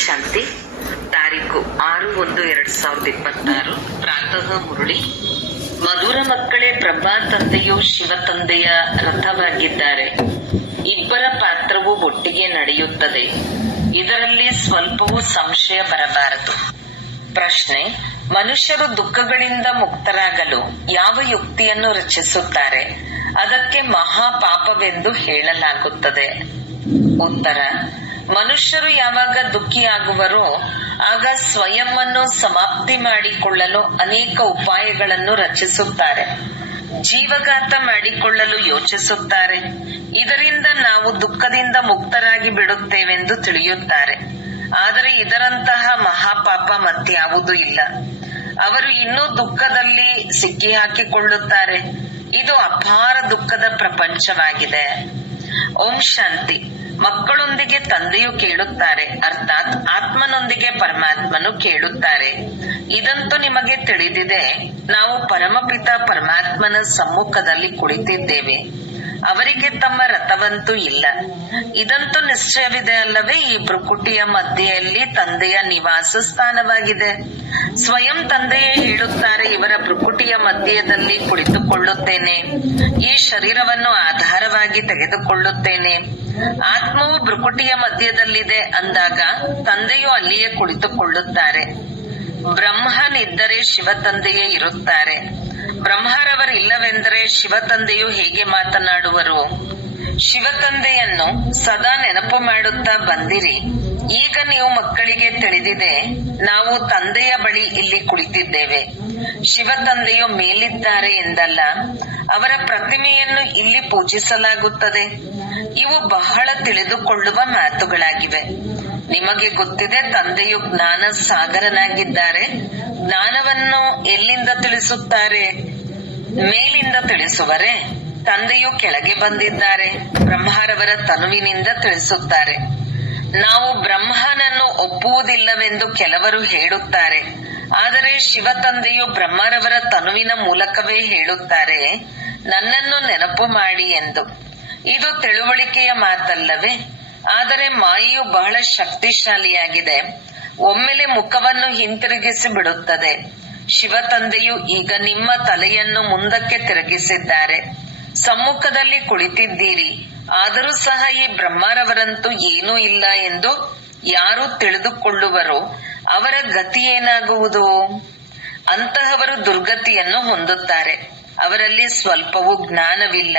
ಶಾಂತಿ. ತಾರೀಕು 6/1/2026. ಪ್ರಾತಃ ಮುರಳಿ. ಮಧುರ ಮಕ್ಕಳೇ, ಪ್ರಭಾ ತಂದೆಯು ಶಿವ ತಂದೆಯ ರಥವಾಗಿದ್ದಾರೆ. ಇಬ್ಬರ ಪಾತ್ರವೂ ಒಟ್ಟಿಗೆ ನಡೆಯುತ್ತದೆ. ಇದರಲ್ಲಿ ಸ್ವಲ್ಪವೂ ಸಂಶಯ ಬರಬಾರದು. ಪ್ರಶ್ನೆ: ಮನುಷ್ಯರು ದುಃಖಗಳಿಂದ ಮುಕ್ತರಾಗಲು ಯಾವ ಯುಕ್ತಿಯನ್ನು ರಚಿಸುತ್ತಾರೆ? ಅದಕ್ಕೆ ಮಹಾಪಾಪವೆಂದು ಹೇಳಲಾಗುತ್ತದೆ. ಉತ್ತರ: ಮನುಷ್ಯರು ಯಾವಾಗ ದುಃಖಿಯಾಗುವರೋ ಆಗ ಸ್ವಯಂವನ್ನು ಸಮಾಪ್ತಿ ಮಾಡಿಕೊಳ್ಳಲು ಅನೇಕ ಉಪಾಯಗಳನ್ನು ರಚಿಸುತ್ತಾರೆ. ಜೀವಘಾತ ಮಾಡಿಕೊಳ್ಳಲು ಯೋಚಿಸುತ್ತಾರೆ. ಇದರಿಂದ ನಾವು ದುಃಖದಿಂದ ಮುಕ್ತರಾಗಿ ಬಿಡುತ್ತೇವೆಂದು ತಿಳಿಯುತ್ತಾರೆ. ಆದರೆ ಇದರಂತಹ ಮಹಾಪಾಪ ಮತ್ಯಾವುದೂ ಇಲ್ಲ. ಅವರು ಇನ್ನೂ ದುಃಖದಲ್ಲಿ ಸಿಕ್ಕಿ ಹಾಕಿಕೊಳ್ಳುತ್ತಾರೆ. ಇದು ಅಪಾರ ದುಃಖದ ಪ್ರಪಂಚವಾಗಿದೆ. ಓಂ ಶಾಂತಿ. ಮಕ್ಕಳೊಂದಿಗೆ ತಂದೆಯು ಕೇಳುತ್ತಾರೆ, ಅರ್ಥಾತ್ ಆತ್ಮನೊಂದಿಗೆ ಪರಮಾತ್ಮನು ಕೇಳುತ್ತಾರೆ. ಇದಂತೂ ನಿಮಗೆ ತಿಳಿದಿದೆ, ನಾವು ಪರಮಪಿತ ಪರಮಾತ್ಮನ ಸಮ್ಮುಖದಲ್ಲಿ ಕುಳಿತಿದ್ದೇವೆ. ಅವರಿಗೆ ತಮ್ಮ ರಥವಂತೂ ಇಲ್ಲ. ಇದಂತೂ ನಿಶ್ಚಯವಿದೆ ಅಲ್ಲವೇ? ಈ ಭ್ರುಕುಟಿಯ ಮಧ್ಯೆಯಲ್ಲಿ ತಂದೆಯ ನಿವಾಸ ಸ್ಥಾನವಾಗಿದೆ. ಸ್ವಯಂ ತಂದೆಯೇ ಹೇಳುತ್ತಾರೆ, ಇವರ ಭ್ರುಕುಟಿಯ ಮಧ್ಯದಲ್ಲಿ ಕುಳಿತುಕೊಳ್ಳುತ್ತೇನೆ, ಈ ಶರೀರವನ್ನು ಆಧಾರವಾಗಿ ತೆಗೆದುಕೊಳ್ಳುತ್ತೇನೆ. ಆತ್ಮವು ಭ್ರುಕುಟಿಯ ಮಧ್ಯದಲ್ಲಿದೆ ಅಂದಾಗ ತಂದೆಯು ಅಲ್ಲಿಯೇ ಕುಳಿತುಕೊಳ್ಳುತ್ತಾರೆ. ಬ್ರಹ್ಮನಿದ್ದರೆ ಶಿವ ತಂದೆಯೇ ಇರುತ್ತಾರೆ. ಬ್ರಹ್ಮರವರು ಇಲ್ಲವೆಂದರೆ ಶಿವ ತಂದೆಯು ಹೇಗೆ ಮಾತನಾಡುವರು? ಶಿವ ತಂದೆಯನ್ನು ಸದಾ ನೆನಪು ಮಾಡುತ್ತಾ ಬಂದಿರಿ. ಈಗ ನೀವು ಮಕ್ಕಳಿಗೆ ತಿಳಿದಿದೆ, ನಾವು ತಂದೆಯ ಬಳಿ ಇಲ್ಲಿ ಕುಳಿತಿದ್ದೇವೆ. ಶಿವ ತಂದೆಯು ಮೇಲಿದ್ದಾರೆ ಎಂದಲ್ಲ, ಅವರ ಪ್ರತಿಮೆಯನ್ನು ಇಲ್ಲಿ ಪೂಜಿಸಲಾಗುತ್ತದೆ. ಇವು ಬಹಳ ತಿಳಿದುಕೊಳ್ಳುವ ಮಾತುಗಳಾಗಿವೆ. ನಿಮಗೆ ಗೊತ್ತಿದೆ, ತಂದೆಯು ಜ್ಞಾನ ಸಾಗರನಾಗಿದ್ದಾರೆ. ಜ್ಞಾನವನ್ನು ಎಲ್ಲಿಂದ ತಿಳಿಸುತ್ತಾರೆ? ಮೇಲಿಂದ ತಿಳಿಸುವರೆ? ತಂದೆಯು ಕೆಳಗೆ ಬಂದಿದ್ದಾರೆ. ಬ್ರಹ್ಮರವರ ತನುವಿನಿಂದ ತಿಳಿಸುತ್ತಾರೆ. ನಾವು ಬ್ರಹ್ಮನನ್ನು ಒಪ್ಪುವುದಿಲ್ಲವೆಂದು ಕೆಲವರು ಹೇಳುತ್ತಾರೆ. ಆದರೆ ಶಿವ ತಂದೆಯು ಬ್ರಹ್ಮರವರ ತನುವಿನ ಮೂಲಕವೇ ಹೇಳುತ್ತಾರೆ, ನನ್ನನ್ನು ನೆನಪು ಮಾಡಿ ಎಂದು. ಇದು ತಿಳುವಳಿಕೆಯ ಮಾತಲ್ಲವೇ? ಆದರೆ ಮಾಯೆಯು ಬಹಳ ಶಕ್ತಿಶಾಲಿಯಾಗಿದೆ. ಒಮ್ಮೆಲೆ ಮುಖವನ್ನು ಹಿಂತಿರುಗಿಸಿ ಬಿಡುತ್ತದೆ. ಶಿವ ತಂದೆಯು ಈಗ ನಿಮ್ಮ ತಲೆಯನ್ನು ಮುಂದಕ್ಕೆ ತಿರುಗಿಸಿದ್ದಾರೆ. ಸಮ್ಮುಖದಲ್ಲಿ ಕುಳಿತಿದ್ದೀರಿ. ಆದರೂ ಸಹ ಈ ಬ್ರಹ್ಮರವರಂತೂ ಏನೂ ಇಲ್ಲ ಎಂದು ಯಾರು ತಿಳಿದುಕೊಳ್ಳುವರೋ ಅವರ ಗತಿ ಏನಾಗುವುದು? ಅಂತಹವರು ದುರ್ಗತಿಯನ್ನು ಹೊಂದುತ್ತಾರೆ. ಅವರಲ್ಲಿ ಸ್ವಲ್ಪವೂ ಜ್ಞಾನವಿಲ್ಲ.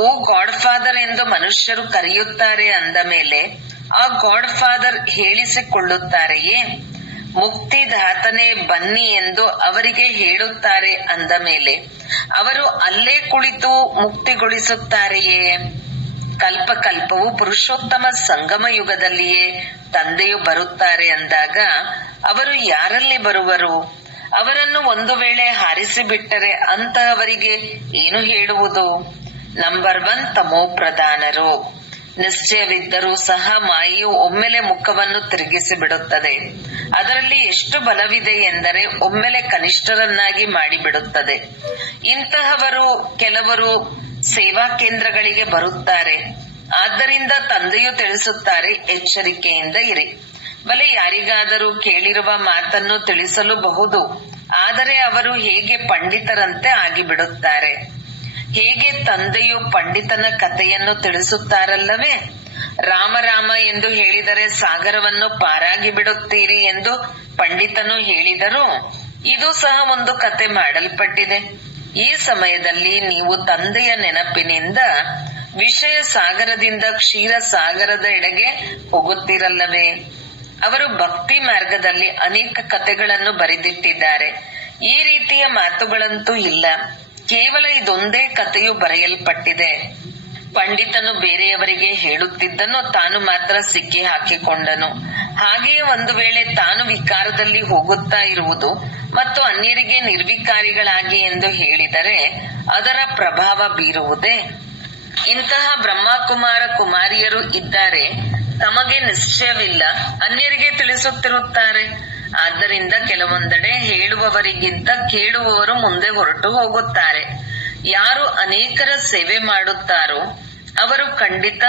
ಓ ಗಾಡ್ ಫಾದರ್ ಎಂದು ಮನುಷ್ಯರು ಕರೆಯುತ್ತಾರೆ ಅಂದ ಮೇಲೆ ಆ ಗಾಡ್ ಫಾದರ್ ಹೇಳಿಸಿಕೊಳ್ಳುತ್ತಾರೆಯೇ? ಮುಕ್ತಿದಾತನೇ ಬನ್ನಿ ಎಂದು ಅವರಿಗೆ ಹೇಳುತ್ತಾರೆ ಅಂದ ಮೇಲೆ ಅವರು ಅಲ್ಲೇ ಕುಳಿತು ಮುಕ್ತಿಗೊಳಿಸುತ್ತಾರೆಯೇ? ಕಲ್ಪಕಲ್ಪವು ಪುರುಷೋತ್ತಮ ಸಂಗಮ ಯುಗದಲ್ಲಿಯೇ ತಂದೆಯು ಬರುತ್ತಾರೆ ಅಂದಾಗ ಅವರು ಯಾರಲ್ಲಿ ಬರುವರು? ಅವರನ್ನು ಒಂದು ವೇಳೆ ಹಾರಿಸಿಬಿಟ್ಟರೆ ಅಂತಹವರಿಗೆ ಏನು ಹೇಳುವುದು? ನಂಬರ್ 1 ತಮೋ ಪ್ರಧಾನರು. ನಿಶ್ಚಯವಿದ್ದರೂ ಸಹ ಮಾಯೆಯು ಒಮ್ಮೆಲೆ ಮುಖವನ್ನು ತಿರುಗಿಸಿ ಬಿಡುತ್ತದೆ. ಅದರಲ್ಲಿ ಎಷ್ಟು ಬಲವಿದೆ ಎಂದರೆ ಒಮ್ಮೆಲೆ ಕನಿಷ್ಠರನ್ನಾಗಿ ಮಾಡಿಬಿಡುತ್ತದೆ. ಇಂತಹವರು ಕೆಲವರು ಸೇವಾ ಕೇಂದ್ರಗಳಿಗೆ ಬರುತ್ತಾರೆ. ಆದ್ದರಿಂದ ತಂದೆಯು ತಿಳಿಸುತ್ತಾರೆ, ಎಚ್ಚರಿಕೆಯಿಂದ ಇರಿ. ಬಲೆ ಯಾರಿಗಾದರೂ ಕೇಳಿರುವ ಮಾತನ್ನು ತಿಳಿಸಲೂಬಹುದು. ಆದರೆ ಅವರು ಹೇಗೆ ಪಂಡಿತರಂತೆ ಆಗಿಬಿಡುತ್ತಾರೆ. ಹೇಗೆ ತಂದೆಯು ಪಂಡಿತನ ಕಥೆಯನ್ನು ತಿಳಿಸುತ್ತಾರಲ್ಲವೇ? ರಾಮ ರಾಮ ಎಂದು ಹೇಳಿದರೆ ಸಾಗರವನ್ನು ಪಾರಾಗಿ ಬಿಡುತ್ತೀರಿ ಎಂದು ಪಂಡಿತನು ಹೇಳಿದರು. ಇದು ಸಹ ಒಂದು ಕತೆ ಮಾಡಲ್ಪಟ್ಟಿದೆ. ಈ ಸಮಯದಲ್ಲಿ ನೀವು ತಂದೆಯ ನೆನಪಿನಿಂದ ವಿಷಯ ಸಾಗರದಿಂದ ಕ್ಷೀರ ಸಾಗರದ ಎಡೆಗೆ ಹೋಗುತ್ತೀರಲ್ಲವೇ? ಅವರು ಭಕ್ತಿ ಮಾರ್ಗದಲ್ಲಿ ಅನೇಕ ಕಥೆಗಳನ್ನು ಬರೆದಿಟ್ಟಿದ್ದಾರೆ. ಈ ರೀತಿಯ ಮಾತುಗಳಂತೂ ಇಲ್ಲ. ಕೇವಲ ಇದೊಂದೇ ಕಥೆಯು ಬರೆಯಲ್ಪಟ್ಟಿದೆ. ಪಂಡಿತನು ಬೇರೆಯವರಿಗೆ ಹೇಳುತ್ತಿದ್ದನು, ತಾನು ಮಾತ್ರ ಸಿಕ್ಕಿ ಹಾಕಿಕೊಂಡನು. ಹಾಗೆಯೇ ಒಂದು ವೇಳೆ ತಾನು ವಿಕಾರದಲ್ಲಿ ಹೋಗುತ್ತಾ ಇರುವುದು ಮತ್ತು ಅನ್ಯರಿಗೆ ನಿರ್ವಿಕಾರಿಗಳಾಗಿ ಎಂದು ಹೇಳಿದರೆ ಅದರ ಪ್ರಭಾವ ಬೀರುವುದೇ? ಇಂತಹ ಬ್ರಹ್ಮಕುಮಾರ ಕುಮಾರಿಯರು ಇದ್ದಾರೆ. ತಮಗೆ ನಿಶ್ಚಯವಿಲ್ಲ, ಅನ್ಯರಿಗೆ ತಿಳಿಸುತ್ತಿರುತ್ತಾರೆ. ಆದ್ದರಿಂದ ಕೆಲವೊಂದೆಡೆ ಹೇಳುವವರಿಗಿಂತ ಕೇಳುವವರು ಮುಂದೆ ಹೊರಟು ಹೋಗುತ್ತಾರೆ. ಯಾರು ಅನೇಕರ ಸೇವೆ ಮಾಡುತ್ತಾರೋ ಅವರು ಖಂಡಿತ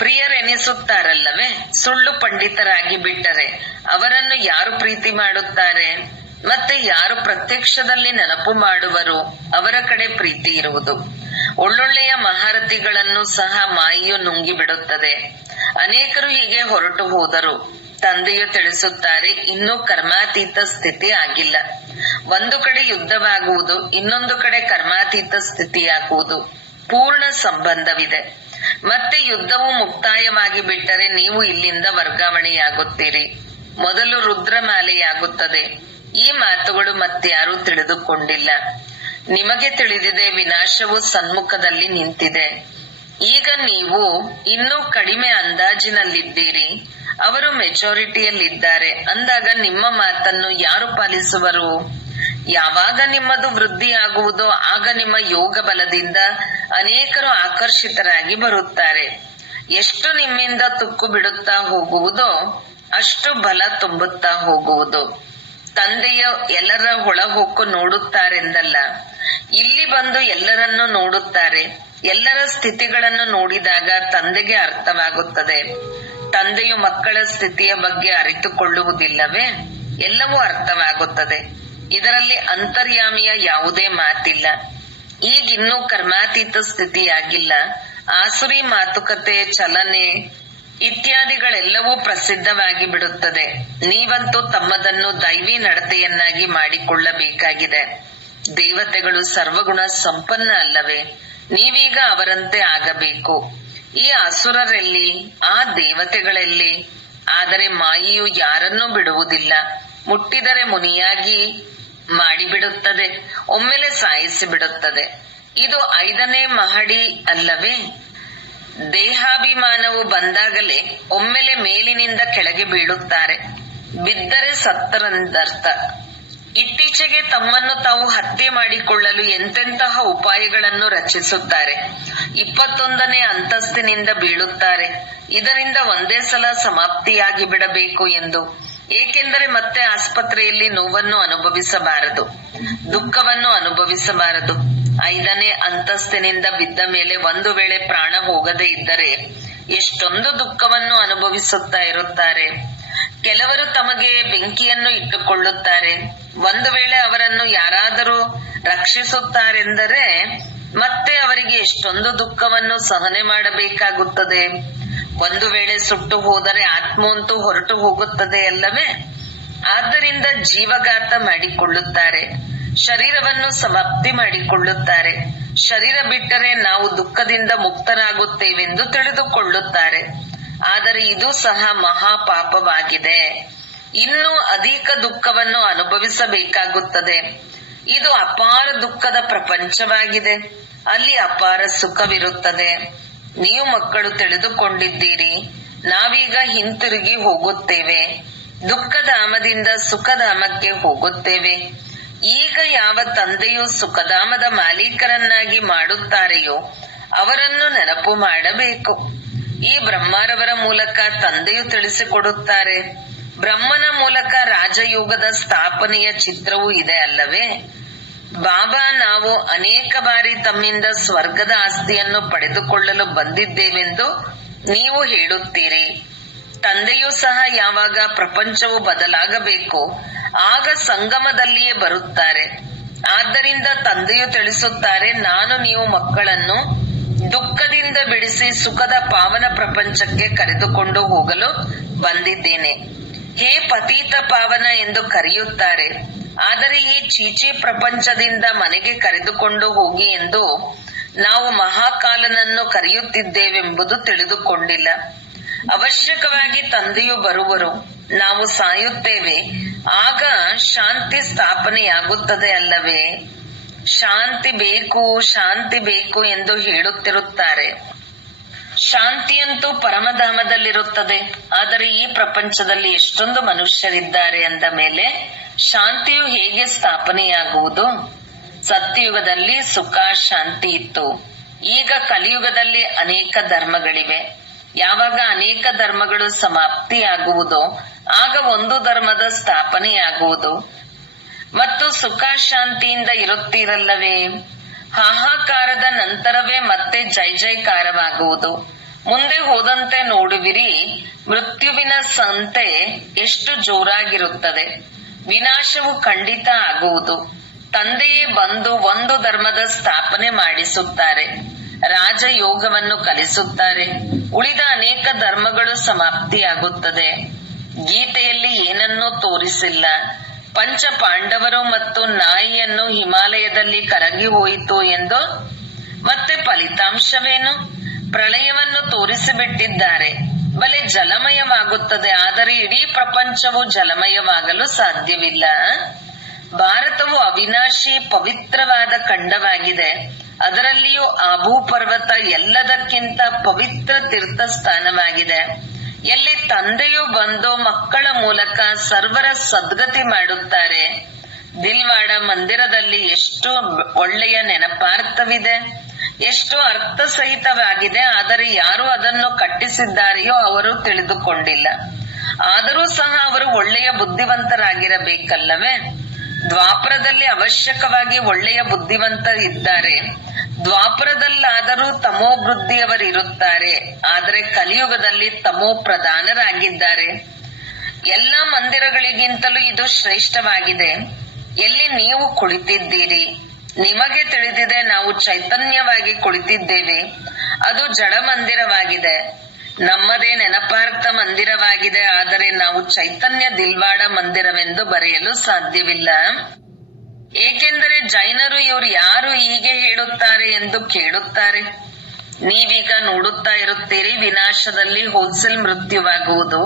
ಪ್ರಿಯರೆನಿಸುತ್ತಾರಲ್ಲವೇ? ಸುಳ್ಳು ಪಂಡಿತರಾಗಿ ಬಿಟ್ಟರೆ ಅವರನ್ನು ಯಾರು ಪ್ರೀತಿ ಮಾಡುತ್ತಾರೆ? ಮತ್ತೆ ಯಾರು ಪ್ರತ್ಯಕ್ಷದಲ್ಲಿ ನೆನಪು ಮಾಡುವರು? ಅವರ ಕಡೆ ಪ್ರೀತಿ ಇರುವುದು. ಒಳ್ಳೊಳ್ಳೆಯ ಮಹಾರಥಿಗಳನ್ನು ಸಹ ಮಾಯಿಯು ನುಂಗಿ ಬಿಡುತ್ತದೆ. ಅನೇಕರು ಹೀಗೆ ಹೊರಟು ಹೋದರು. ತಂದೆಯು ತಿಳಿಸುತ್ತಾರೆ, ಇನ್ನೂ ಕರ್ಮಾತೀತ ಸ್ಥಿತಿ ಆಗಿಲ್ಲ. ಒಂದು ಕಡೆ ಯುದ್ಧವಾಗುವುದು, ಇನ್ನೊಂದು ಕಡೆ ಕರ್ಮಾತೀತ ಸ್ಥಿತಿಯಾಗುವುದು. ಪೂರ್ಣ ಸಂಬಂಧವಿದೆ. ಮತ್ತೆ ಯುದ್ಧವು ಮುಕ್ತಾಯವಾಗಿ ಬಿಟ್ಟರೆ ನೀವು ಇಲ್ಲಿಂದ ವರ್ಗಾವಣೆಯಾಗುತ್ತೀರಿ. ಮೊದಲು ರುದ್ರಮಾಲೆಯಾಗುತ್ತದೆ. ಈ ಮಾತುಗಳು ಮತ್ಯಾರೂ ತಿಳಿದುಕೊಂಡಿಲ್ಲ. ನಿಮಗೆ ತಿಳಿದಿದೆ, ವಿನಾಶವು ಸನ್ಮುಖದಲ್ಲಿ ನಿಂತಿದೆ. ಈಗ ನೀವು ಇನ್ನೂ ಕಡಿಮೆ ಅಂದಾಜಿನಲ್ಲಿದ್ದೀರಿ. ಅವರು ಮೆಜಾರಿಟಿಯಲ್ಲಿದ್ದಾರೆ ಅಂದಾಗ ನಿಮ್ಮ ಮಾತನ್ನು ಯಾರು ಪಾಲಿಸುವರು? ಯಾವಾಗ ನಿಮ್ಮದು ವೃದ್ಧಿಯಾಗುವುದೋ ಆಗ ನಿಮ್ಮ ಯೋಗ ಬಲದಿಂದ ಅನೇಕರು ಆಕರ್ಷಿತರಾಗಿ ಬರುತ್ತಾರೆ. ಎಷ್ಟು ನಿಮ್ಮಿಂದ ತುಕ್ಕು ಬಿಡುತ್ತಾ ಹೋಗುವುದೋ ಅಷ್ಟು ಬಲ ತುಂಬುತ್ತಾ ಹೋಗುವುದು. ತಂದೆಯ ಎಲ್ಲರ ಒಳಹೊಕ್ಕು ನೋಡುತ್ತಾರೆಂದಲ್ಲ, ಇಲ್ಲಿ ಬಂದು ಎಲ್ಲರನ್ನೂ ನೋಡುತ್ತಾರೆ. ಎಲ್ಲರ ಸ್ಥಿತಿಗಳನ್ನು ನೋಡಿದಾಗ ತಂದೆಗೆ ಅರ್ಥವಾಗುತ್ತದೆ. ತಂದೆಯು ಮಕ್ಕಳ ಸ್ಥಿತಿಯ ಬಗ್ಗೆ ಅರಿತುಕೊಳ್ಳುವುದಿಲ್ಲವೇ? ಎಲ್ಲವೂ ಅರ್ಥವಾಗುತ್ತದೆ. ಇದರಲ್ಲಿ ಅಂತರ್ಯಾಮಿಯ ಯಾವುದೇ ಮಾತಿಲ್ಲ. ಈಗಿನ್ನೂ ಕರ್ಮಾತೀತ ಸ್ಥಿತಿಯಾಗಿಲ್ಲ. ಆಸುರಿ ಮಾತುಕತೆ, ಚಲನೆ ಇತ್ಯಾದಿಗಳೆಲ್ಲವೂ ಪ್ರಸಿದ್ಧವಾಗಿ ಬಿಡುತ್ತದೆ. ನೀವಂತೂ ತಮ್ಮದನ್ನು ದೈವಿ ನಡತೆಯನ್ನಾಗಿ ಮಾಡಿಕೊಳ್ಳಬೇಕಾಗಿದೆ. ದೇವತೆಗಳು ಸರ್ವಗುಣ ಸಂಪನ್ನ ಅಲ್ಲವೇ? ನೀವೀಗ ಅವರಂತೆ ಆಗಬೇಕು. ಈ ಅಸುರರೆಲ್ಲಿ? ಆ ದೇವತೆಗಳೆಲ್ಲಿ? ಆದರೆ ಮಾಯಿಯು ಯಾರನ್ನೂ ಬಿಡುವುದಿಲ್ಲ. ಮುಟ್ಟಿದರೆ ಮುನಿಯಾಗಿ ಮಾಡಿಬಿಡುತ್ತದೆ, ಒಮ್ಮೆಲೆ ಸಾಯಿಸಿ ಬಿಡುತ್ತದೆ. ಇದು 5ನೇ ಮಹಡಿ ಅಲ್ಲವೇ? ದೇಹಾಭಿಮಾನವು ಬಂದಾಗಲೇ ಒಮ್ಮೆಲೆ ಮೇಲಿನಿಂದ ಕೆಳಗೆ ಬೀಳುತ್ತಾರೆ. ಬಿದ್ದರೆ ಸತ್ತರೆಂದರ್ಥ. ಇತ್ತೀಚೆಗೆ ತಮ್ಮನ್ನು ತಾವು ಹತ್ಯೆ ಮಾಡಿಕೊಳ್ಳಲು ಎಂತೆಂತಹ ಉಪಾಯಗಳನ್ನು ರಚಿಸುತ್ತಾರೆ. 21ನೇ ಅಂತಸ್ತಿನಿಂದ ಬೀಳುತ್ತಾರೆ. ಇದರಿಂದ ಒಂದೇ ಸಲ ಸಮಾಪ್ತಿಯಾಗಿ ಬಿಡಬೇಕು ಎಂದು. ಏಕೆಂದರೆ ಮತ್ತೆ ಆಸ್ಪತ್ರೆಯಲ್ಲಿ ನೋವನ್ನು ಅನುಭವಿಸಬಾರದು, ದುಃಖವನ್ನು ಅನುಭವಿಸಬಾರದು. 5ನೇ ಅಂತಸ್ತಿನಿಂದ ಬಿದ್ದ ಮೇಲೆ ಒಂದು ವೇಳೆ ಪ್ರಾಣ ಹೋಗದೇ ಇದ್ದರೆ ಎಷ್ಟೊಂದು ದುಃಖವನ್ನು ಅನುಭವಿಸುತ್ತಾ ಇರುತ್ತಾರೆ. ಕೆಲವರು ತಮಗೆ ಬೆಂಕಿಯನ್ನು ಇಟ್ಟುಕೊಳ್ಳುತ್ತಾರೆ. ಒಂದು ವೇಳೆ ಅವರನ್ನು ಯಾರಾದರೂ ರಕ್ಷಿಸುತ್ತಾರೆಂದರೆ ಮತ್ತೆ ಅವರಿಗೆ ಎಷ್ಟೊಂದು ದುಃಖವನ್ನು ಸಹನೆ ಮಾಡಬೇಕಾಗುತ್ತದೆ. ಒಂದು ವೇಳೆ ಸುಟ್ಟು ಹೋದರೆ ಆತ್ಮವಂತೂ ಹೊರಟು ಹೋಗುತ್ತದೆ ಅಲ್ಲವೇ? ಆದ್ದರಿಂದ ಜೀವಘಾತ ಮಾಡಿಕೊಳ್ಳುತ್ತಾರೆ, ಶರೀರವನ್ನು ಸಮಾಪ್ತಿ ಮಾಡಿಕೊಳ್ಳುತ್ತಾರೆ. ಶರೀರ ಬಿಟ್ಟರೆ ನಾವು ದುಃಖದಿಂದ ಮುಕ್ತರಾಗುತ್ತೇವೆಂದು ತಿಳಿದುಕೊಳ್ಳುತ್ತಾರೆ. ಆದರೆ ಇದು ಸಹ ಮಹಾಪಾಪವಾಗಿದೆ. ಇನ್ನೂ ಅಧಿಕ ದುಃಖವನ್ನು ಅನುಭವಿಸಬೇಕಾಗುತ್ತದೆ. ಇದು ಅಪಾರ ದುಃಖದ ಪ್ರಪಂಚವಾಗಿದೆ. ಅಲ್ಲಿ ಅಪಾರ ಸುಖವಿರುತ್ತದೆ. ನೀವು ಮಕ್ಕಳು ತಿಳಿದುಕೊಂಡಿದ್ದೀರಿ, ನಾವೀಗ ಹಿಂತಿರುಗಿ ಹೋಗುತ್ತೇವೆ. ದುಃಖಧಾಮದಿಂದ ಸುಖಧಾಮಕ್ಕೆ ಹೋಗುತ್ತೇವೆ. ಈಗ ಯಾವ ತಂದೆಯು ಸುಖಧಾಮದ ಮಾಲೀಕರನ್ನಾಗಿ ಮಾಡುತ್ತಾರೆಯೋ ಅವರನ್ನು ನೆನಪು ಮಾಡಬೇಕು. ಈ ಬ್ರಹ್ಮರವರ ಮೂಲಕ ತಂದೆಯು ತಿಳಿಸಿಕೊಡುತ್ತಾರೆ. ಬ್ರಹ್ಮನ ಮೂಲಕ ರಾಜಯೋಗದ ಸ್ಥಾಪನೆಯ ಚಿತ್ರವೂ ಇದೆ ಅಲ್ಲವೇ? ಬಾಬಾ, ನಾವು ಅನೇಕ ಬಾರಿ ತಮ್ಮಿಂದ ಸ್ವರ್ಗದ ಆಸ್ತಿಯನ್ನು ಪಡೆದುಕೊಳ್ಳಲು ಬಂದಿದ್ದೇವೆಂದು ನೀವು ಹೇಳುತ್ತೀರಿ. ತಂದೆಯೂ ಸಹ ಯಾವಾಗ ಪ್ರಪಂಚವು ಬದಲಾಗಬೇಕು ಆಗ ಸಂಗಮದಲ್ಲಿಯೇ ಬರುತ್ತಾರೆ. ಆದ್ದರಿಂದ ತಂದೆಯು ತಿಳಿಸುತ್ತಾರೆ, ನಾನು ನೀವು ಮಕ್ಕಳನ್ನು ದುಃಖದಿಂದ ಬಿಡಿಸಿ ಸುಖದ ಪಾವನ ಪ್ರಪಂಚಕ್ಕೆ ಕರೆದುಕೊಂಡು ಹೋಗಲು ಬಂದಿದ್ದೇನೆ. ಹೇ ಪತೀತ ಪಾವನ ಎಂದು ಕರೆಯುತ್ತಾರೆ. ಆದರೆ ಈ ಚೀಚಿ ಪ್ರಪಂಚದಿಂದ ಮನೆಗೆ ಕರೆದುಕೊಂಡು ಹೋಗಿ ಎಂದು ನಾವು ಮಹಾಕಾಲನನ್ನು ಕರೆಯುತ್ತಿದ್ದೇವೆಂಬುದು ತಿಳಿದುಕೊಂಡಿಲ್ಲ. ಅವಶ್ಯಕವಾಗಿ ತಂದೆಯು ಬರುವರು, ನಾವು ಸಾಯುತ್ತೇವೆ. ಆಗ ಶಾಂತಿ ಸ್ಥಾಪನೆಯಾಗುತ್ತದೆ ಅಲ್ಲವೇ? ಶಾಂತಿ ಬೇಕು, ಶಾಂತಿ ಬೇಕು ಎಂದು ಹೇಳುತ್ತಿರುತ್ತಾರೆ. ಶಾಂತಿಯಂತೂ ಪರಮಧಾಮದಲ್ಲಿರುತ್ತದೆ. ಆದರೆ ಈ ಪ್ರಪಂಚದಲ್ಲಿ ಎಷ್ಟೊಂದು ಮನುಷ್ಯರಿದ್ದಾರೆ ಅಂದ ಮೇಲೆ ಶಾಂತಿಯು ಹೇಗೆ ಸ್ಥಾಪನೆಯಾಗುವುದು? ಸತ್ಯಯುಗದಲ್ಲಿ ಸುಖ ಶಾಂತಿ ಇತ್ತು. ಈಗ ಕಲಿಯುಗದಲ್ಲಿ ಅನೇಕ ಧರ್ಮಗಳಿವೆ. ಯಾವಾಗ ಅನೇಕ ಧರ್ಮಗಳು ಸಮಾಪ್ತಿಯಾಗುವುದೋ ಆಗ ಒಂದು ಧರ್ಮದ ಸ್ಥಾಪನೆಯಾಗುವುದು. ಮತ್ತು ಸುಖ ಶಾಂತಿಯಿಂದ ಇರುತ್ತೀರಲ್ಲವೇ? ಹಾಹಾಕಾರದ ನಂತರವೇ ಮತ್ತೆ ಜೈ ಜೈಕಾರವಾಗುವುದು. ಮುಂದೆ ಹೋದಂತೆ ನೋಡುವಿರಿ, ಮೃತ್ಯುವಿನ ಸಂತೆ ಎಷ್ಟು ಜೋರಾಗಿರುತ್ತದೆ. ವಿನಾಶವು ಖಂಡಿತ ಆಗುವುದು. ತಂದೆಯೇ ಬಂದು ಒಂದು ಧರ್ಮದ ಸ್ಥಾಪನೆ ಮಾಡಿಸುತ್ತಾರೆ, ರಾಜಯೋಗವನ್ನು ಕಲಿಸುತ್ತಾರೆ. ಉಳಿದ ಅನೇಕ ಧರ್ಮಗಳು ಸಮಾಪ್ತಿಯಾಗುತ್ತದೆ. ಗೀತೆಯಲ್ಲಿ ಏನನ್ನೂ ತೋರಿಸಿಲ್ಲ. ಪಂಚ ಪಾಂಡವರು ಮತ್ತು ನಾಯಿಯನ್ನು ಹಿಮಾಲಯದಲ್ಲಿ ಕರಗಿ ಹೋಯಿತು ಎಂದು. ಮತ್ತೆ ಫಲಿತಾಂಶವೇನು? ಪ್ರಳಯವನ್ನು ತೋರಿಸಿಬಿಟ್ಟಿದ್ದಾರೆ. ಬಲೆ ಜಲಮಯವಾಗುತ್ತದೆ, ಆದರೆ ಇಡೀ ಪ್ರಪಂಚವು ಜಲಮಯವಾಗಲು ಸಾಧ್ಯವಿಲ್ಲ. ಭಾರತವು ಅವಿನಾಶಿ ಪವಿತ್ರವಾದ ಖಂಡವಾಗಿದೆ. ಅದರಲ್ಲಿಯೂ ಆಬೂ ಪರ್ವತ ಎಲ್ಲದಕ್ಕಿಂತ ಪವಿತ್ರ ತೀರ್ಥ ಸ್ಥಾನವಾಗಿದೆ. ಎಲ್ಲಿ ತಂದೆಯು ಬಂದು ಮಕ್ಕಳ ಮೂಲಕ ಸರ್ವರ ಸದ್ಗತಿ ಮಾಡುತ್ತಾರೆ. ದಿಲ್ವಾಡ ಮಂದಿರದಲ್ಲಿ ಎಷ್ಟು ಒಳ್ಳೆಯ ನೆನಪಾರ್ಥವಿದೆ, ಎಷ್ಟು ಅರ್ಥ ಸಹಿತವಾಗಿದೆ. ಆದರೆ ಯಾರು ಅದನ್ನು ಕಟ್ಟಿಸಿದ್ದಾರೆಯೋ ಅವರು ತಿಳಿದುಕೊಂಡಿಲ್ಲ. ಆದರೂ ಸಹ ಅವರು ಒಳ್ಳೆಯ ಬುದ್ಧಿವಂತರಾಗಿರಬೇಕಲ್ಲವೇ? ದ್ವಾಪರದಲ್ಲಿ ಅವಶ್ಯಕವಾಗಿ ಒಳ್ಳೆಯ ಬುದ್ಧಿವಂತರಿದ್ದಾರೆ. ದ್ವಾಪರದಲ್ಲಾದರೂ ತಮೋಬುದ್ಧಿಯವರಿರುತ್ತಾರೆ. ಆದರೆ ಕಲಿಯುಗದಲ್ಲಿ ತಮೋ ಪ್ರಧಾನರಾಗಿದ್ದಾರೆ. ಎಲ್ಲ ಮಂದಿರಗಳಿಗಿಂತಲೂ ಇದು ಶ್ರೇಷ್ಠವಾಗಿದೆ. ಎಲ್ಲಿ ನೀವು ಕುಳಿತಿದ್ದೀರಿ, ನಿಮಗೆ ತಿಳಿದಿದೆ. ನಾವು ಚೈತನ್ಯವಾಗಿ ಕುಳಿತಿದ್ದೇವೆ. ಅದು ಜಡ ಮಂದಿರವಾಗಿದೆ. ನಮ್ಮದೇ ನೆನಪಾರ್ಥ ಮಂದಿರವಾಗಿದೆ. ಆದರೆ ನಾವು ಚೈತನ್ಯ ದಿಲ್ವಾಡ ಮಂದಿರವೆಂದು ಬರೆಯಲು ಸಾಧ್ಯವಿಲ್ಲ. ಏಕೆಂದರೆ ಜೈನರು ಇವರು ಯಾರು ಹೀಗೆ ಹೇಳುತ್ತಾರೆ ಎಂದು ಕೇಳುತ್ತಾರೆ. ನೀವೀಗ ನೋಡುತ್ತಾ ಇರುತ್ತೀರಿ, ವಿನಾಶದಲ್ಲಿ ಹೋಲ್ಸೇಲ್ ಮೃತ್ಯುವಾಗುವುದು,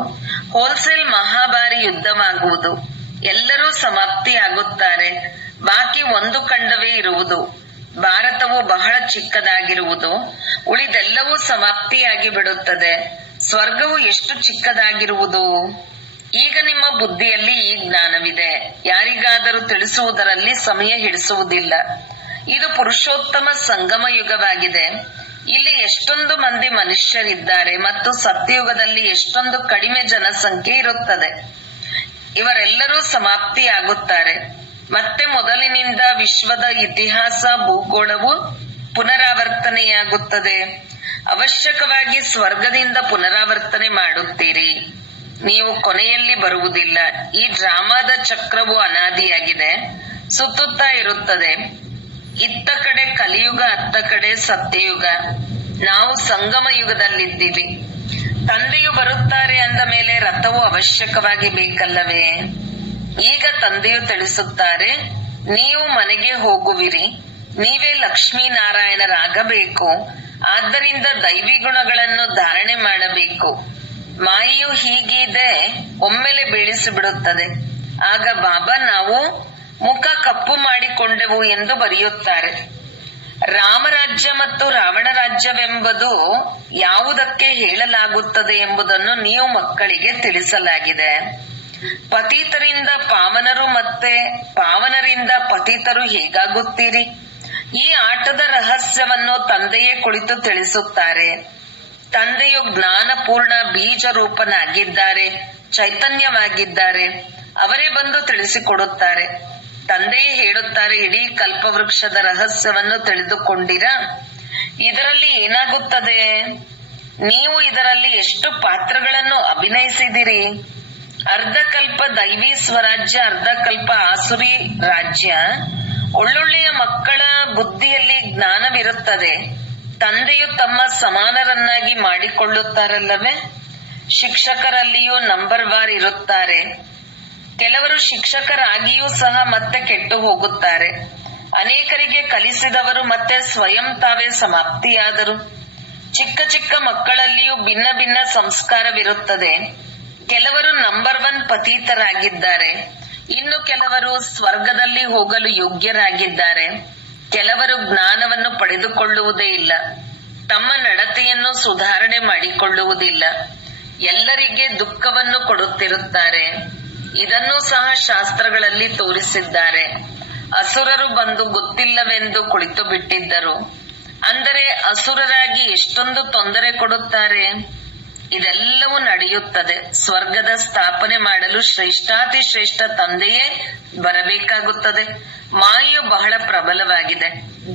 ಹೋಲ್ಸೇಲ್ ಮಹಾಭಾರಿ ಯುದ್ಧವಾಗುವುದು. ಎಲ್ಲರೂ ಸಮಾಪ್ತಿಯಾಗುತ್ತಾರೆ. ಬಾಕಿ ಒಂದು ಖಂಡವೇ ಇರುವುದು. ಭಾರತವು ಬಹಳ ಚಿಕ್ಕದಾಗಿರುವುದು. ಉಳಿದೆಲ್ಲವೂ ಸಮಾಪ್ತಿಯಾಗಿ ಬಿಡುತ್ತದೆ. ಸ್ವರ್ಗವು ಎಷ್ಟು ಚಿಕ್ಕದಾಗಿರುವುದು. ಈಗ ನಿಮ್ಮ ಬುದ್ಧಿಯಲ್ಲಿ ಈ ಜ್ಞಾನವಿದೆ. ಯಾರಿಗಾದರೂ ತಿಳಿಸುವುದರಲ್ಲಿ ಸಮಯ ಹಿಡಿಸುವುದಿಲ್ಲ. ಇದು ಪುರುಷೋತ್ತಮ ಸಂಗಮ ಯುಗವಾಗಿದೆ. ಇಲ್ಲಿ ಎಷ್ಟೊಂದು ಮಂದಿ ಮನುಷ್ಯರಿದ್ದಾರೆ ಮತ್ತು ಸತ್ಯಯುಗದಲ್ಲಿ ಎಷ್ಟೊಂದು ಕಡಿಮೆ ಜನಸಂಖ್ಯೆ ಇರುತ್ತದೆ. ಇವರೆಲ್ಲರೂ ಸಮಾಪ್ತಿಯಾಗುತ್ತಾರೆ. ಮತ್ತೆ ಮೊದಲಿನಿಂದ ವಿಶ್ವದ ಇತಿಹಾಸ ಭೂಗೋಳವು ಪುನರಾವರ್ತನೆಯಾಗುತ್ತದೆ. ಅವಶ್ಯಕವಾಗಿ ಸ್ವರ್ಗದಿಂದ ಪುನರಾವರ್ತನೆ ಮಾಡುತ್ತೀರಿ. ನೀವು ಕೊನೆಯಲ್ಲಿ ಬರುವುದಿಲ್ಲ. ಈ ಡ್ರಾಮಾದ ಚಕ್ರವು ಅನಾದಿಯಾಗಿದೆ, ಸುತ್ತುತ್ತಾ ಇರುತ್ತದೆ. ಇತ್ತ ಕಡೆ ಕಲಿಯುಗ, ಅತ್ತ ಕಡೆ ಸತ್ಯಯುಗ. ನಾವು ಸಂಗಮ ಯುಗದಲ್ಲಿದ್ದೀವಿ. ತಂದೆಯು ಬರುತ್ತಾರೆ ಅಂದ ಮೇಲೆ ರಥವು ಅವಶ್ಯಕವಾಗಿ ಬೇಕಲ್ಲವೇ? ಈಗ ತಂದೆಯು ತಿಳಿಸುತ್ತಾರೆ, ನೀವು ಮನೆಗೆ ಹೋಗುವಿರಿ. ನೀವೇ ಲಕ್ಷ್ಮೀನಾರಾಯಣರಾಗಬೇಕು. ಆದ್ದರಿಂದ ದೈವಿ ಗುಣಗಳನ್ನು ಧಾರಣೆ ಮಾಡಬೇಕು. ಮಾಯೆಯು ಹೀಗಿದೆ, ಒಮ್ಮೆಲೆ ಬೀಳಿಸಿಬಿಡುತ್ತದೆ. ಆಗ ಬಾಬಾ ನಾವು ಮುಖ ಕಪ್ಪು ಮಾಡಿಕೊಂಡೆವು ಎಂದು ಬರೆಯುತ್ತಾರೆ. ರಾಮರಾಜ್ಯ ಮತ್ತು ರಾವಣ ರಾಜ್ಯವೆಂಬುದು ಯಾವುದಕ್ಕೆ ಹೇಳಲಾಗುತ್ತದೆ ಎಂಬುದನ್ನು ನೀವು ಮಕ್ಕಳಿಗೆ ತಿಳಿಸಲಾಗಿದೆ. ಪತಿತರಿಂದ ಪಾವನರು ಮತ್ತೆ ಪಾವನರಿಂದ ಪತಿತರು ಹೇಗಾಗುತ್ತೀರಿ? ಈ ಆಟದ ರಹಸ್ಯವನ್ನು ತಂದೆಯೇ ಕುಳಿತು ತಿಳಿಸುತ್ತಾರೆ. ತಂದೆಯು ಜ್ಞಾನಪೂರ್ಣ ಬೀಜ ರೂಪನಾಗಿದ್ದಾರೆ, ಚೈತನ್ಯವಾಗಿದ್ದಾರೆ. ಅವರೇ ಬಂದು ತಿಳಿಸಿಕೊಡುತ್ತಾರೆ. ತಂದೆಯೇ ಹೇಳುತ್ತಾರೆ, ಇಡೀ ಕಲ್ಪವೃಕ್ಷದ ರಹಸ್ಯವನ್ನು ತಿಳಿದುಕೊಂಡಿರಾ? ಇದರಲ್ಲಿ ಏನಾಗುತ್ತದೆ? ನೀವು ಇದರಲ್ಲಿ ಎಷ್ಟು ಪಾತ್ರಗಳನ್ನು ಅಭಿನಯಿಸಿದಿರಿ? ಅರ್ಧಕಲ್ಪ ದೈವಿ ಸ್ವರಾಜ್ಯ, ಅರ್ಧಕಲ್ಪ ಆಸುರಿ ರಾಜ್ಯ. ಒಳ್ಳೊಳ್ಳೆಯ ಮಕ್ಕಳ ಬುದ್ಧಿಯಲ್ಲಿ ಜ್ಞಾನವಿರುತ್ತದೆ. ತಂದೆಯು ತಮ್ಮ ಸಮಾನರನ್ನಾಗಿ ಮಾಡಿಕೊಳ್ಳುತ್ತಾರಲ್ಲವೇ? ಶಿಕ್ಷಕರಲ್ಲಿಯೂ ನಂಬರ್ ವಾರ್ ಇರುತ್ತಾರೆ. ಕೆಲವರು ಶಿಕ್ಷಕರಾಗಿಯೂ ಸಹ ಮತ್ತೆ ಕೆಟ್ಟು ಹೋಗುತ್ತಾರೆ. ಅನೇಕರಿಗೆ ಕಲಿಸಿದವರು ಮತ್ತೆ ಸ್ವಯಂ ತಾವೇ ಸಮಾಪ್ತಿಯಾದರು. ಚಿಕ್ಕ ಚಿಕ್ಕ ಮಕ್ಕಳಲ್ಲಿಯೂ ಭಿನ್ನ ಭಿನ್ನ ಸಂಸ್ಕಾರವಿರುತ್ತದೆ. ಕೆಲವರು ನಂಬರ್ 1 ಪತೀತರಾಗಿದ್ದಾರೆ. ಇನ್ನು ಕೆಲವರು ಸ್ವರ್ಗದಲ್ಲಿ ಹೋಗಲು ಯೋಗ್ಯರಾಗಿದ್ದಾರೆ. ಕೆಲವರು ಜ್ಞಾನವನ್ನು ಪಡೆದುಕೊಳ್ಳುವುದೇ ಇಲ್ಲ. ತಮ್ಮ ನಡತೆಯನ್ನು ಸುಧಾರಣೆ ಮಾಡಿಕೊಳ್ಳುವುದಿಲ್ಲ. ಎಲ್ಲರಿಗೆ ದುಃಖವನ್ನು ಕೊಡುತ್ತಿರುತ್ತಾರೆ. ಇದನ್ನು ಸಹ ಶಾಸ್ತ್ರಗಳಲ್ಲಿ ತೋರಿಸಿದ್ದಾರೆ. ಅಸುರರು ಬಂದು ಗೊತ್ತಿಲ್ಲವೆಂದು ಕುಳಿತು ಬಿಟ್ಟಿದ್ದರು. ಅಂದರೆ ಅಸುರರಾಗಿ ಎಷ್ಟೊಂದು ತೊಂದರೆ ಕೊಡುತ್ತಾರೆ. ಇದೆಲ್ಲವೂ ನಡೆಯುತ್ತದೆ. ಸ್ವರ್ಗದ ಸ್ಥಾಪನೆ ಮಾಡಲು ಶ್ರೇಷ್ಠಾತಿ ಶ್ರೇಷ್ಠ ತಂದೆಯೇ ಬರಬೇಕಾಗುತ್ತದೆ. ಮಾಯೆಯು ಬಹಳ ಪ್ರಬಲವಾಗಿದೆ.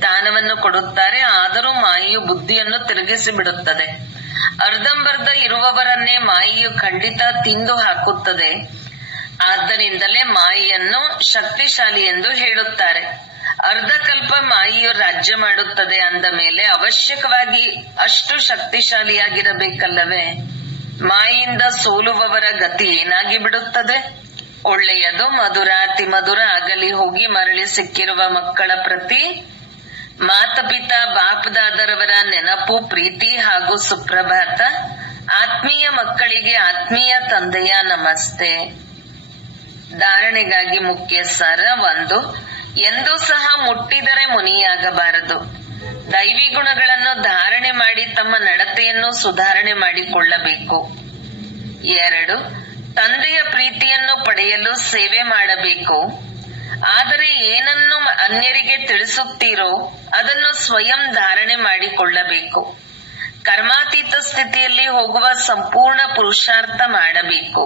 ದಾನವನ್ನು ಕೊಡುತ್ತಾರೆ, ಆದರೂ ಮಾಯೆಯು ಬುದ್ಧಿಯನ್ನು ತಿರುಗಿಸಿ ಬಿಡುತ್ತದೆ. ಅರ್ಧಂಬರ್ಧ ಇರುವವರನ್ನೇ ಮಾಯೆಯು ಖಂಡಿತ ತಿಂದು ಹಾಕುತ್ತದೆ. ಆದ್ದರಿಂದಲೇ ಮಾಯೆಯನ್ನು ಶಕ್ತಿಶಾಲಿ ಎಂದು ಹೇಳುತ್ತಾರೆ. ಅರ್ಧಕಲ್ಪ ಮಾಯೆಯು ರಾಜ್ಯ ಮಾಡುತ್ತದೆ ಅಂದ ಮೇಲೆ ಅವಶ್ಯಕವಾಗಿ ಅಷ್ಟು ಶಕ್ತಿಶಾಲಿಯಾಗಿರಬೇಕಲ್ಲವೇ? ಮಾಯೆಯಿಂದ ಸೋಲುವವರ ಗತಿ ಏನಾಗಿ ಬಿಡುತ್ತದೆ? ಒಳ್ಳೆಯದು, ಮಧುರ, ಅತಿ ಮಧುರ ಆಗಲಿ ಹೋಗಿ ಮರಳಿ ಸಿಕ್ಕಿರುವ ಮಕ್ಕಳ ಪ್ರತಿ ಮಾತಪಿತಾ ಬಾಪ್ದಾದರವರ ನೆನಪು, ಪ್ರೀತಿ ಹಾಗೂ ಸುಪ್ರಭಾತ. ಆತ್ಮೀಯ ಮಕ್ಕಳಿಗೆ ಆತ್ಮೀಯ ತಂದೆಯ ನಮಸ್ತೆ. ಧಾರಣೆಗಾಗಿ ಮುಖ್ಯ ಸಾರ. 1. ಎಂದೂ ಸಹ ಮುಟ್ಟಿದರೆ ಮುನಿಯಾಗಬಾರದು. ದೈವಿ ಗುಣಗಳನ್ನು ಧಾರಣೆ ಮಾಡಿ ತಮ್ಮ ನಡತೆಯನ್ನು ಸುಧಾರಣೆ ಮಾಡಿಕೊಳ್ಳಬೇಕು. 2. ತಂದೆಯ ಪ್ರೀತಿಯನ್ನು ಪಡೆಯಲು ಸೇವೆ ಮಾಡಬೇಕು. ಆದರೆ ಏನನ್ನು ಅನ್ಯರಿಗೆ ತಿಳಿಸುತ್ತೀರೋ ಅದನ್ನು ಸ್ವಯಂ ಧಾರಣೆ ಮಾಡಿಕೊಳ್ಳಬೇಕು. ಕರ್ಮಾತೀತ ಸ್ಥಿತಿಯಲ್ಲಿ ಹೋಗುವ ಸಂಪೂರ್ಣ ಪುರುಷಾರ್ಥ ಮಾಡಬೇಕು.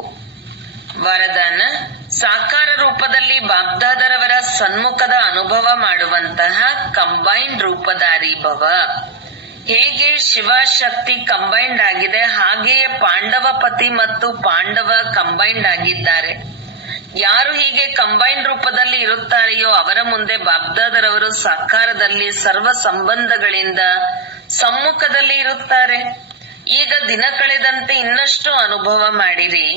ವರದಾನ: ಸಾಕಾರ ರೂಪದಲ್ಲಿ ಬಾಬ್ದಾದರವರ ಸನ್ಮುಖದ ಅನುಭವ ಮಾಡುವಂತಹ ಕಂಬೈನ್ಡ್ ರೂಪಧಾರಿ ಭವ. ಹೇಗೆ ಶಿವಶಕ್ತಿ ಕಂಬೈನ್ಡ್ ಆಗಿದೆ, ಹಾಗೆಯೇ ಪಾಂಡವ ಪತಿ ಮತ್ತು ಪಾಂಡವ ಕಂಬೈನ್ಡ್ ಆಗಿದ್ದಾರೆ. ಯಾರು ಹೀಗೆ ಕಂಬೈನ್ಡ್ ರೂಪದಲ್ಲಿ ಇರುತ್ತಾರೆಯೋ ಅವರ ಮುಂದೆ ಬಾಬ್ದಾದರವರು ಸಾಕಾರದಲ್ಲಿ ಸರ್ವ ಸಂಬಂಧಗಳಿಂದ ಸಮ್ಮುಖದಲ್ಲಿ ಇರುತ್ತಾರೆ. ಈಗ ದಿನ ಕಳೆದಂತೆ ಇನ್ನಷ್ಟು ಅನುಭವ ಮಾಡಿರಿ.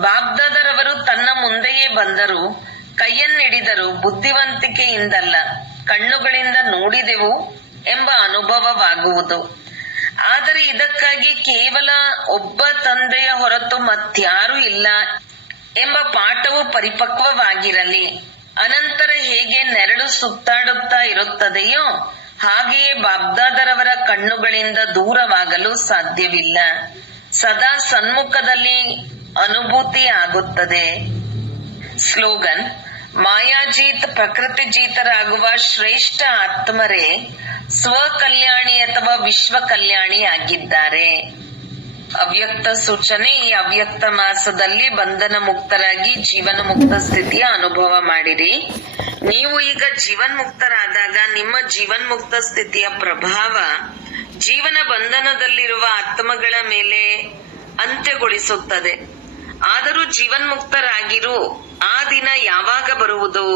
ಬಾಬ್ದಾದರವರು ತನ್ನ ಮುಂದೆಯೇ ಬಂದರು, ಕೈಯನ್ನಿಡಿದರು. ಬುದ್ಧಿವಂತಿಕೆಯಿಂದಲ್ಲ, ಕಣ್ಣುಗಳಿಂದ ನೋಡಿದೆವು ಎಂಬ ಅನುಭವವಾಗುವುದು. ಆದರೆ ಇದಕ್ಕಾಗಿ ಕೇವಲ ಒಬ್ಬ ತಂದೆಯ ಹೊರತು ಮತ್ಯಾರೂ ಇಲ್ಲ ಎಂಬ ಪಾಠವು ಪರಿಪಕ್ವವಾಗಿರಲಿ. ಅನಂತರ ಹೇಗೆ ನೆರಳು ಸುತ್ತಾಡುತ್ತಾ ಇರುತ್ತದೆಯೋ ಹಾಗೆಯೇ ಬಾಬ್ದಾದರವರ ಕಣ್ಣುಗಳಿಂದ ದೂರವಾಗಲು ಸಾಧ್ಯವಿಲ್ಲ. ಸದಾ ಸನ್ಮುಖದಲ್ಲಿ ಅನುಭೂತಿ ಆಗುತ್ತದೆ. ಸ್ಲೋಗನ್: ಮಾಯಾಜೀತ್ ಪ್ರಕೃತಿಜೀತರಾಗುವ ಶ್ರೇಷ್ಠ ಆತ್ಮರೇ ಸ್ವಕಲ್ಯಾಣಿ ಅಥವಾ ವಿಶ್ವ ಕಲ್ಯಾಣಿ ಆಗಿದ್ದಾರೆ. ಅವ್ಯಕ್ತ ಸೂಚನೆ: ಈ ಅವ್ಯಕ್ತ ಮಾಸದಲ್ಲಿ ಬಂಧನ ಮುಕ್ತರಾಗಿ ಜೀವನ ಮುಕ್ತ ಸ್ಥಿತಿಯ ಅನುಭವ ಮಾಡಿರಿ. ನೀವು ಈಗ ಜೀವನ್ಮುಕ್ತರಾದಾಗ ನಿಮ್ಮ ಜೀವನ್ಮುಕ್ತ ಸ್ಥಿತಿಯ ಪ್ರಭಾವ ಜೀವನ ಬಂಧನದಲ್ಲಿರುವ ಆತ್ಮಗಳ ಮೇಲೆ ಅಂತ್ಯಗೊಳಿಸುತ್ತದೆ. ಆದರೂ ಜೀವನ್ಮುಕ್ತರಾಗಿರು. ಆ ದಿನ ಯಾವಾಗ ಬರುವುದು?